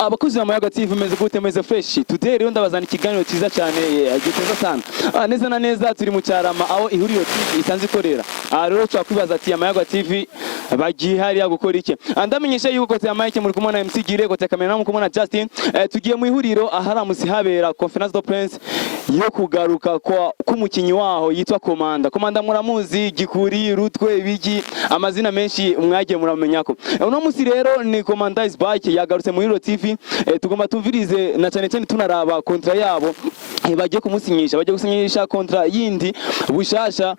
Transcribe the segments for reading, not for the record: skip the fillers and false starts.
abakozi ba Mayaga TV meze gute meze fresh today rero ndabazana ikiganiro cyiza cyane giteza sana neza na neza turi mu cyarama aho ihuriro TV isanze ikorera rero twakwibaza ati Mayaga TV bagiye hariya gukora iki ndamenyesha yuko kote ya Mike muri kumona MC Gire kote kamera muri kumona Justin tugiye mu ihuriro aharamusi habera conference de presse yo kugaruka kwa kumukinyi waho yitwa Komanda muramuzi Gikuri Rutwe ibiki amazina menshi mwagiye muramenyako uno musi rero ni Komanda is back yagarutse mu ihuriro TV tugomba tuvirize na cyane cyane tunaraba kontra yabo bagiye gusinyisha kontra yindi bushasha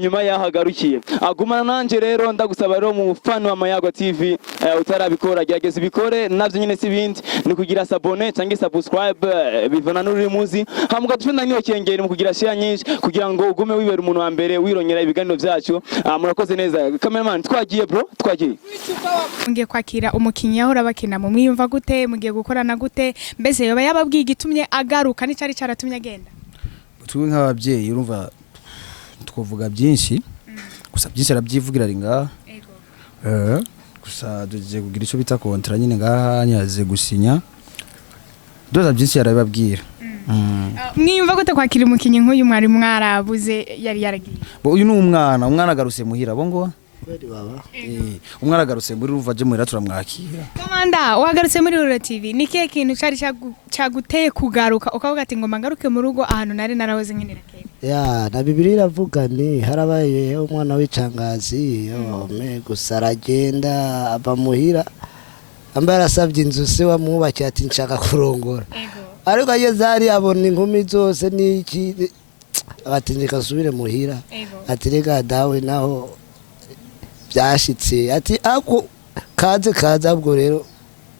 nyuma yahagarukiye agumana nanje rero ndagusaba rero mu fan wa Mayaga TV utarabikora gerageza ibikore navyo nyine sibindi ni kugira sabone cyangwa subscribe bivana n'uri muzi hamuga tufenda niyo kengere mu kugira share nyinshi kugira ngo ugume wibera umuntu wa mbere wironyera ibiganiro byacu murakoze neza cameraman twagiye bro twagiye ngiye kwakira umukinyi aho rabakina mu mwiyumva gute mugiye gukorana gute mbese yoba yababwiye igitumye agaruka ni cyari cyaratumye agenda twe nk'ababyeyi urumva twovuga byinshi gusa byinshi arabyivugira ari ngaha gusa dugiye kugira icyo bita kontra nyine ngaha nyaze gusinya doza byinshi yarababwira mwiyumva gute kwakira umukinyi nk'uyu mwari mwarabuze yari yaragiye uyu ni umwana agarutse muhira bongo umwana agarutse muri ruva je muhira turamwakira Komanda wagarutse muri Ruro TV ni kihe kintu cyari cyaguteye kugaruka ukavuga ati ngo magaruke mu rugo ahantu nari narahoze nkinira kera ya na Bibiliya iravuga ni harabaye umwana w'icangazi gusa aragenda aba muhira ambara asabye inzu se wamwubakiye ati nshaka kurongora ariko ageze hari abona inkumi zose n'iki abatindika subire muhira ati rega dawe naho byashitse ati ako kaze ubwo rero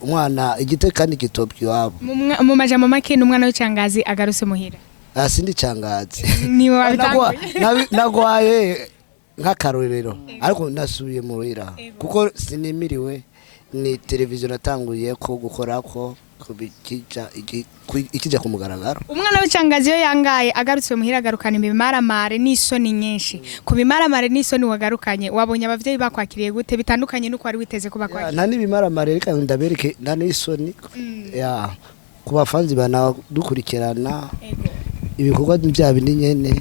umwana igite kandi gitopye wabo mu majambo make n'umwana w'icangazi agarutse muhira asindi cangazi niwe wabitanguye nagwaye nk'akarorero ariko nasubiye muhira kuko sinimiriwe ni televiziyo natanguye ko gukora ko ikija ku mugaragaro umwana w'icangazi yo yangaye agarutse muhira agarukana ibimaramare n'isoni nyinshi ku bimaramare n'isoni wagarukanye wabonye abavyeyi bakwakiriye gute bitandukanye nuko wari witeze ko bakwakiriye nta n'ibimaramare reka ndabereke nta n'isoni ya ku bafanzi banadukurikirana ibikorwa bya bindi nyene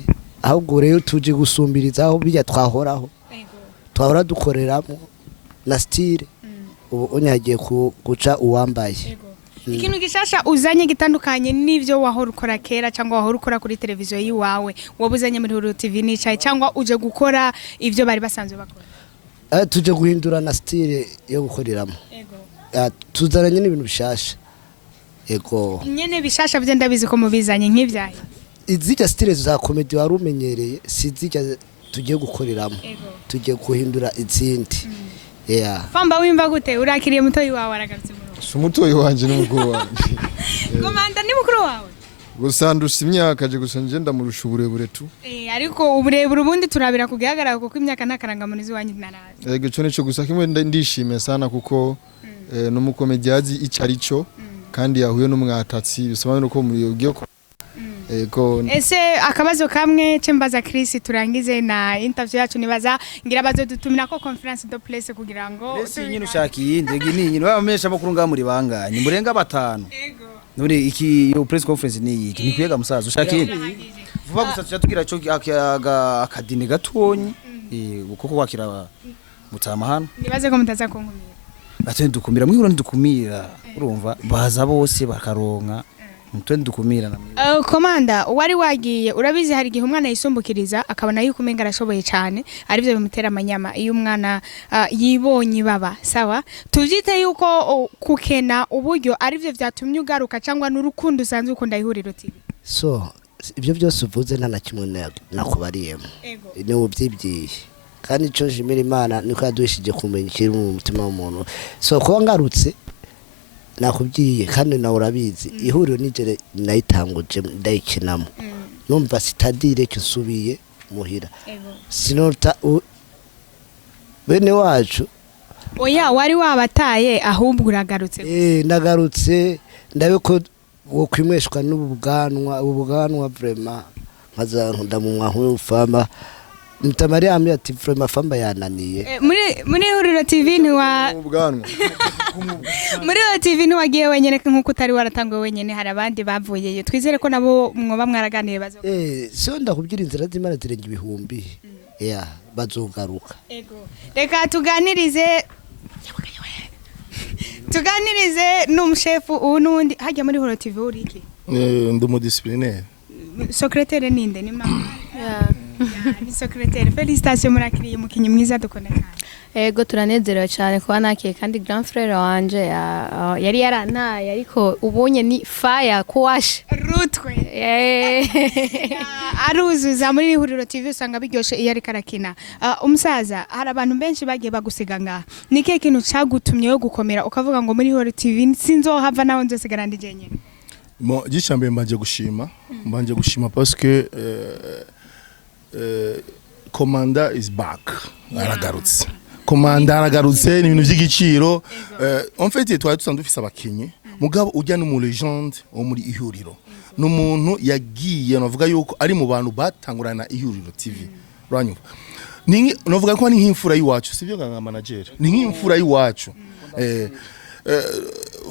ahubwo rero tuje gusumbiriza aho bijya twahora dukoreramo na style ubu onyagiye guca uwambaye ikintu gishasha uzanye gitandukanye n'ivyo wahora ukora kera cyangwa wahora ukora kuri televiziyo yiwawe wabuzanye muri Ruro TV nicaye cyangwa uje gukora ivyo bari basanzwe bakora tuje guhindura na style yo gukoreramo tuzaranye n'ibintu bishasha nyene bishasha byo ndabizi ko mubizanye nk'ivyaye izijya style za comedy wari umenyereye sizijya tugiye gukoreramo tugiye guhindura izindi Famba wimva gute urakiriye mutoyi wawe aragarutse mu rugo umutoyi wanje n'umugabo wanje Komanda ni mukuru wawe gusa ndusha imyaka je gusa nje ndamurusha uburebure tu ariko uburebure ubundi turabira kugihagarara kuko imyaka ntakaranga munizi wanyu narazi yego cyo nico gusa kimwe ndishimye sana kuko n'umukomediyazi icarico kandi yahuye n'umwatatsi bisobanura ko muri ugiye ko ese akabazo kamwe cembaza Chris turangize na interview yacu nibaza ngira bazo dutumira ko conference de presse kugira ngo ese nyine ushakiye ndege ni nyine bamesha makuru nga muri banganye murenga batanu nuri iki yo press conference ni iki ni kwega musaza ushakiye vuba gusa cyatugira cyo akadini gatonyi kuko kwakira mutama hano nibaze ko mutaza kunkumira ate dukumira mwihura ndukumira urumva baza bose bakaronka mutwe dukumira na Komanda wari wagiye urabizi hari gihe umwana yisumbukiriza akabona yuko umenga arashoboye cyane ari byo bimutera amanyama iyo umwana yibonye baba sawa tuvyite yuko kukena uburyo ari byo byatumye ugaruka cyangwa n'urukundo usanzwe ukunda ihuriro TV so ibyo byose uvuze nta na kimwe nakubariyemo ni ubyibyiye kandi cyo jimira Imana niko yadushije kumenya kiri mu mutima w'umuntu so kuba ngarutse nakubyiye kandi nawe urabizi ihuriro nigere nayitanguje ndayikinamo numva sitadire cyusubiye muhira sinota bene wacu oya wari wabataye ahubwo uragarutse nagarutse ndabe ko wo kwimweshwa n'ubwanwa vraiment nkaza ndamumwa nk'ufama Ntamariya ambia ati Frema Famba yananiye. Muri Ihuriro TV ubwanwa muri Ihuriro TV ntiwagiye wenyene nkuko utari waratangwe wenyene hari abandi bavuyeyo twizere ko nabo mwoba mwaraganiye bazo So ndakubwira inzira z'Imana zirenga ibihumbi bazogaruka. Reka tuganirize n'umushefu unundi hajya muri Ihuriro TV uri iki ndi umudisiplinere secrétaire ninde ni mama ni secrétaire félicitations murakiriye mukinyi mwiza dukona cyane Ego turanezerewe cyane kuba nakiye kandi grand frère wanje yari yarantaye ariko ubonye ni fire kuwashe rutwe aruzuza muri Ihuriro TV usanga biryoshe iyo ari karakina umusaza hari abantu benshi bagiye bagusiga ngaha ni kihe kintu cagutumye yo gukomera ukavuga ngo muri Ihuriro TV sinzohava naho nzosigara ndi jenyene gicambere mbanje gushima parce que Komanda is back aragarutse Komanda aragarutse ni ibintu by'igiciro en fait twari dusanzwe dufise abakinyi mugabo ujya no mu legende wo muri Ihuriro n'umuntu yagiye navuga yuko ari mu bantu batangurana Ihuriro TV uranyumva ni navuga ko ni nk'imfura yiwacu sivyo nga manager ni nk'imfura yiwacu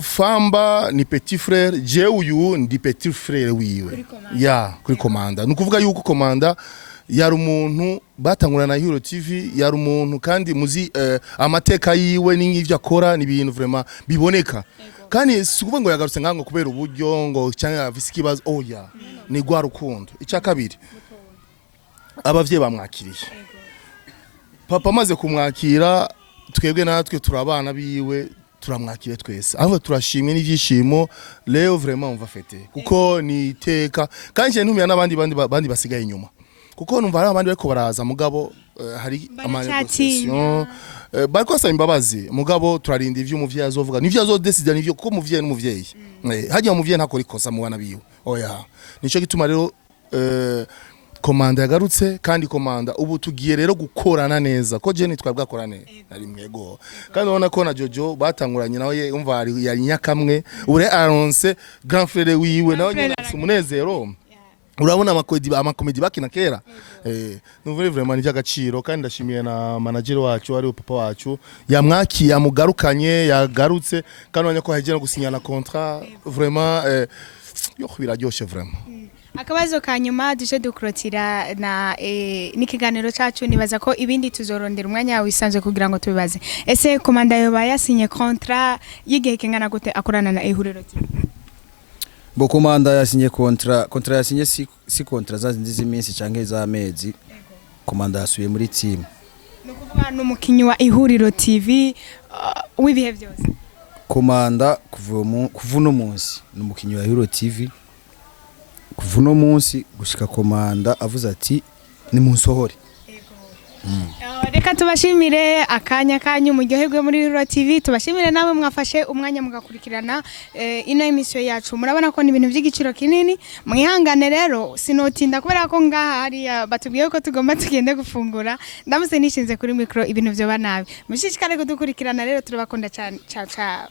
Famba ni petit frère je uyu ndi petit frère wiwe kuri Komanda nukuvuga yuko Komanda yari umuntu batangurana Ihuriro TV yari umuntu kandi muzi amateka yiwe n'ivyo akora ni ibintu vraiment biboneka kandi sikuvuga ngo yagarutse ngango kubera uburyo ngo cyangwa afise ikibazo ni gwa rukundo icya kabiri abavye bamwakiriye papa maze kumwakira twebwe natwe turabana biwe turamwakire twese aho turashimye n'ivyishimo leo vraiment on va fêter kuko ni iteka kandi ntumya n'abandi basigaye inyuma kuko numva hari abandi bariko baraza mugabo hari amanegociation bariko saba imbabazi mugabo turarinda ivyo umuvyeyi azovuga nivyo azodecide nivyo kuko umuvyeyi n'umuvyeyi hajya umuvyeyi ntakora ikosa mu bana biwe nico gituma rero Komanda yagarutse kandi Komanda ubu tugiye rero gukorana neza ko je nitwabwa korane ari mwego kandi ubona ko na Jojo batanguranye nawe umva yari nyakamwe ure aronse grand frère wiwe nawe nyine umunezero urabona amakomedi bakina kera numva vraiment ni by'agaciro kandi ndashimiye na manager wacu ari papa wacu yamwakiye amugarukanye yagarutse kandi ubona ko hagiye no gusinyana contrat vraiment biraryoshe vraiment akabazo kanyuma duje dukurotira na n'ikiganiro cyacu nibaza ko ibindi tuzorondera umwanya wisanzwe kugira ngo tubibaze ese Komanda yoba yasinye contrat y'igihe kingana gute akorana na Ihuriro TV Bo Komanda yasinye contrat yasinye si contrat zazindi iminsi canke z'amezi Komanda yasubiye muri team no kuvuga n'umukinyi wa Ihuriro TV w'ibihe byose Komanda kuva no munsi n'umukinyi wa Ihuriro TV kuva no munsi gushika Komanda avuze ati ni munsohore reka tubashimire akanya kanyu muryoherwe muri Ihuriro TV tubashimire nawe mwafashe umwanya mugakurikirana ino emission yacu murabona ko ni ibintu by'igiciro kinini mwihangane rero sinotinda kubera ko ngaha hari batubwiye ko tugomba tugende gufungura ndamuse nishinze kuri micro ibintu byo banabi mushishikare kudukurikirana rero turabakunda cyane ciao ciao